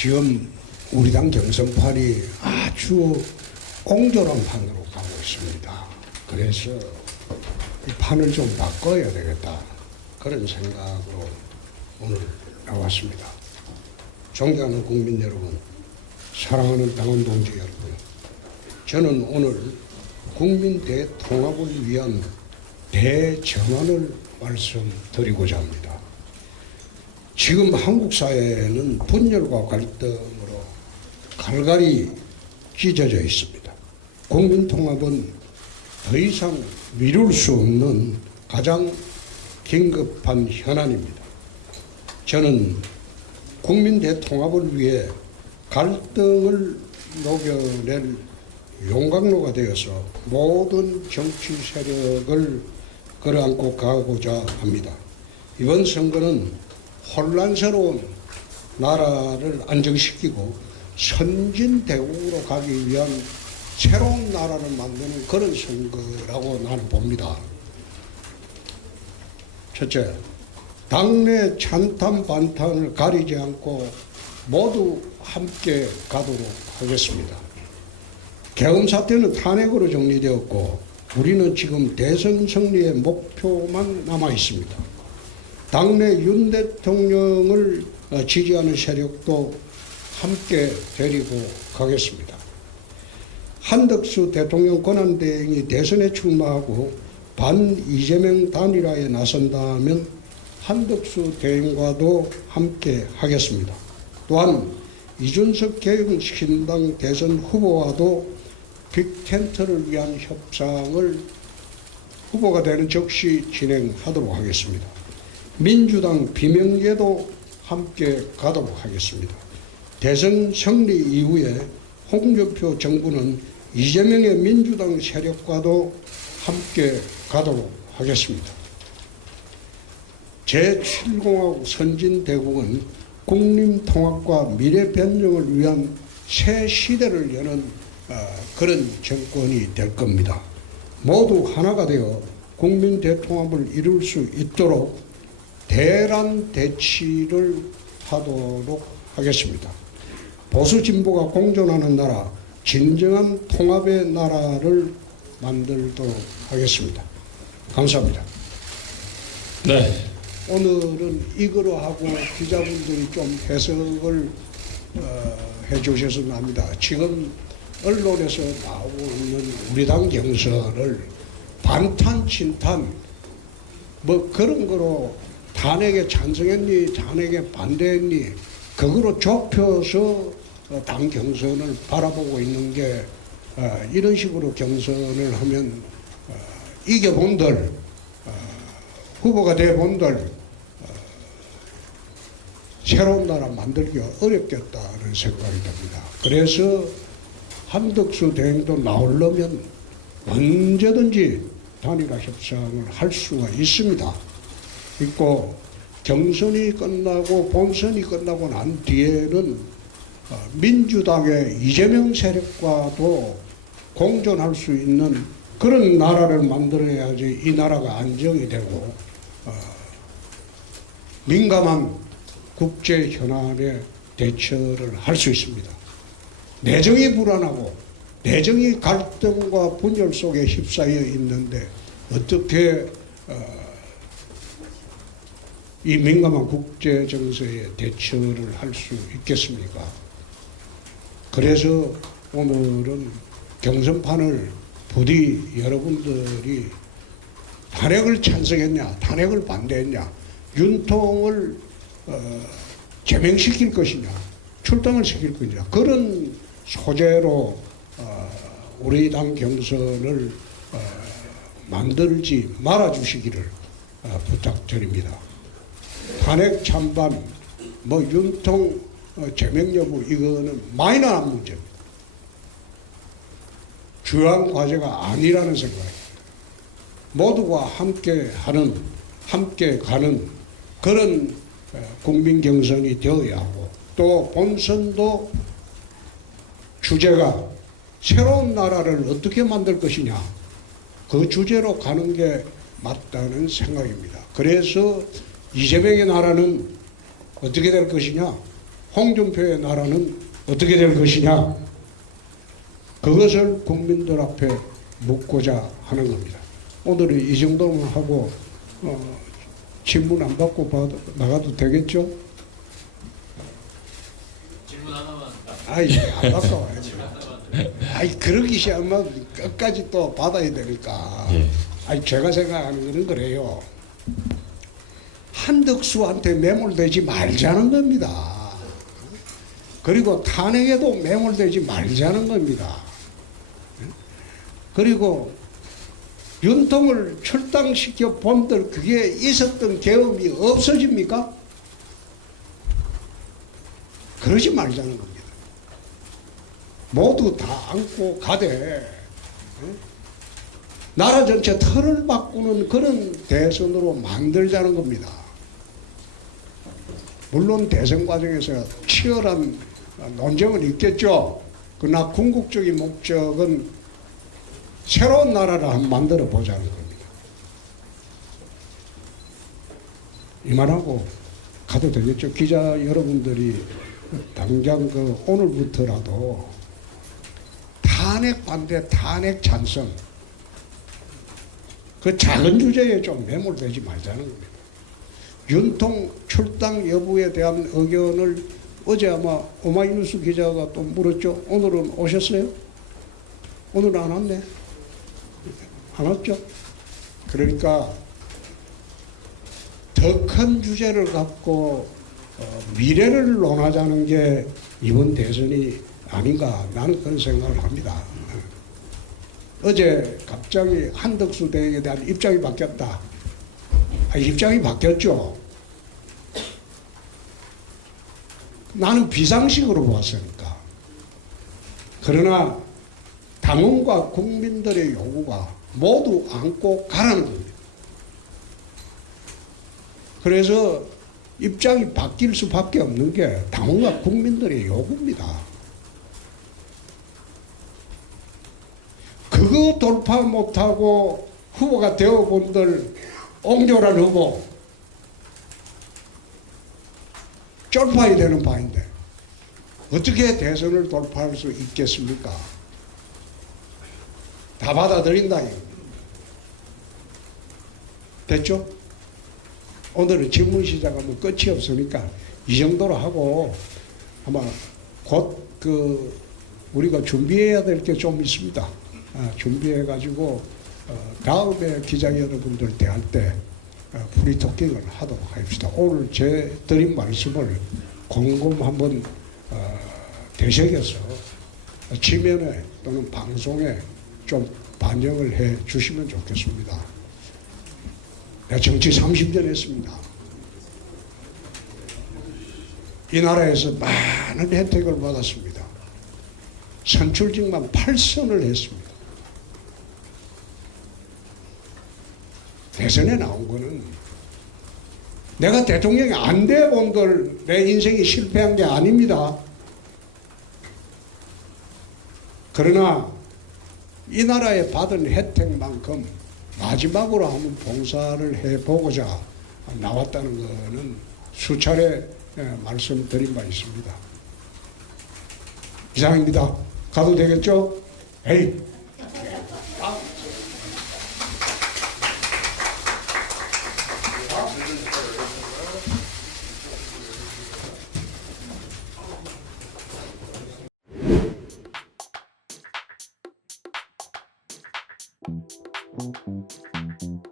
지금 우리 당 경선판이 아주 옹졸한 판으로 가고 있습니다. 그래서 이 판을 좀 바꿔야 되겠다. 그런 생각으로 오늘 나왔습니다. 존경하는 국민 여러분, 사랑하는 당원 동지 여러분, 저는 오늘 국민 대통합을 위한 대전환을 말씀드리고자 합니다. 지금 한국 사회는 분열과 갈등으로 갈갈이 찢어져 있습니다. 국민 통합은 더 이상 미룰 수 없는 가장 긴급한 현안입니다. 저는 국민 대통합을 위해 갈등을 녹여낼 용광로가 되어서 모든 정치 세력을 끌어안고 가고자 합니다. 이번 선거는 혼란스러운 나라를 안정시키고 선진 대국으로 가기 위한 새로운 나라를 만드는 그런 선거라고 나는 봅니다. 첫째, 당내 찬탄 반탄을 가리지 않고 모두 함께 가도록 하겠습니다. 계엄 사태는 탄핵으로 정리되었고 우리는 지금 대선 승리의 목표만 남아 있습니다. 당내 윤 대통령을 어, 지지하는 세력도 함께 데리고 가겠습니다. 한덕수 대통령 권한대행이 대선에 출마하고 반 이재명 단일화에 나선다면 한덕수 대행과도 함께 하겠습니다. 또한 이준석 개혁신당 대선 후보와도 빅텐트를 위한 협상을 후보가 되는 즉시 진행하도록 하겠습니다. 민주당 비명계도 함께 가도록 하겠습니다. 대선 승리 이후에 홍준표 정부는 이재명의 민주당 세력과도 함께 가도록 하겠습니다. 제7공화국 선진대국은 국림통합과 미래변경을 위한 새 시대를 여는 어, 그런 정권이 될 겁니다. 모두 하나가 되어 국민 대통합을 이룰 수 있도록 대란 대치를 하도록 하겠습니다. 보수 진보가 공존하는 나라, 진정한 통합의 나라를 만들도록 하겠습니다. 감사합니다. 네. 오늘은 이거로 하고 기자분들이 좀 해석을 어, 해주셨으면 합니다. 지금 언론에서 나오는 우리 당 경선을 반탄, 친탄 뭐 그런 거로 탄핵에 찬성했니, 탄핵에 반대했니 그거로 좁혀서 어, 당 경선을 바라보고 있는 게 어, 이런 식으로 경선을 하면 어, 이겨본들 어, 후보가 돼본들 새로운 나라 만들기가 어렵겠다는 생각이 듭니다. 그래서 한덕수 대행도 나오려면 언제든지 단일화 협상을 할 수가 있습니다. 있고 경선이 끝나고 본선이 끝나고 난 뒤에는 어, 민주당의 이재명 세력과도 공존할 수 있는 그런 나라를 만들어야지 이 나라가 안정이 되고 어, 민감한 국제 현안에 대처를 할 수 있습니다. 내정이 불안하고 내정이 갈등과 분열 속에 휩싸여 있는데 어떻게 어, 이 민감한 국제 정세에 대처를 할 수 있겠습니까? 그래서 오늘은 경선판을 부디 여러분들이 탄핵을 찬성했냐, 탄핵을 반대했냐, 윤통을 어, 제명시킬 것이냐, 출당을 시킬 것이냐 그런 소재로 어, 우리 당 경선을 어, 만들지 말아 주시기를 어, 부탁드립니다. 탄핵 찬반, 뭐 윤통 어, 제명 여부 이거는 마이너한 문제입니다. 주요한 과제가 아니라는 생각입니다. 모두가 함께 하는, 함께 가는 그런 어, 국민 경선이 되어야 하고 또 본선도 주제가 새로운 나라를 어떻게 만들 것이냐 그 주제로 가는 게 맞다는 생각입니다. 그래서 이재명의 나라는 어떻게 될 것이냐 홍준표의 나라는 어떻게 될 것이냐? 그것을 국민들 앞에 묻고자 하는 겁니다. 오늘은 이 정도만 하고 어, 질문 안 받고 봐- 나가도 되겠죠? 질문 하나만 아이 안 받고 와야지. 아이 그러기 시작하면 끝까지 또 받아야 되니까. 예. 아니 제가 생각하는 거는 그래요. 한덕수한테 매몰되지 말자는 겁니다. 그리고 탄핵에도 매몰되지 말자는 겁니다. 그리고 윤통을 출당시켜 본들 그게 있었던 계엄이 없어집니까? 그러지 말자는 겁니다. 모두 다 안고 가되 나라 전체 틀을 바꾸는 그런 대선으로 만들자는 겁니다. 물론 대선 과정에서 치열한 논쟁은 있겠죠. 그러나 궁극적인 목적은 새로운 나라를 한번 만들어 보자는 겁니다. 이만하고 가도 되겠죠. 기자 여러분들이 당장 그 오늘부터라도 탄핵 반대, 탄핵 찬성 그 작은 주제에 좀 매몰되지 말자는 겁니다. 윤통 출당 여부에 대한 의견을 어제 아마 오마이뉴스 기자가 또 물었죠. 오늘은 오셨어요? 오늘 안 왔네. 안 왔죠? 그러니까 더 큰 주제를 갖고 어, 미래를 논하자는 게 이번 대선이 아닌가 나는 그런 생각을 합니다. 어제 갑자기 한덕수 대행에 대한 입장이 바뀌었다. 아, 입장이 바뀌었죠. 나는 비상식으로 보았으니까. 그러나 당원과 국민들의 요구가 모두 안고 가라는 겁니다. 그래서 입장이 바뀔 수밖에 없는 게 당원과 국민들의 요구입니다. 그거 돌파 못하고 후보가 되어본들 옹졸한 후보 쫄파야 되는 바인데 어떻게 대선을 돌파할 수 있겠습니까? 다 받아들인다. 됐죠? 오늘은 질문 시작하면 끝이 없으니까 이 정도로 하고 아마 곧 그 우리가 준비해야 될 게 좀 있습니다. 아, 준비해 가지고 어, 다음에 기자 여러분들 대할 때 어, 프리토킹을 하도록 합시다. 오늘 제 드린 말씀을 곰곰 한번 어, 되새겨서 지면에 또는 방송에 좀 반영을 해 주시면 좋겠습니다. 내가 정치 30년 했습니다. 이 나라에서 많은 혜택을 받았습니다. 선출직만 8선을 했습니다. 대선에 나온 거는 내가 대통령이 안 돼 본들 내 인생이 실패한 게 아닙니다. 그러나 이 나라에 받은 혜택만큼 마지막으로 한번 봉사를 해보고자 나왔다는 것은 수차례 예, 말씀드린 바 있습니다. 이상입니다. 가도 되겠죠? 에이. Música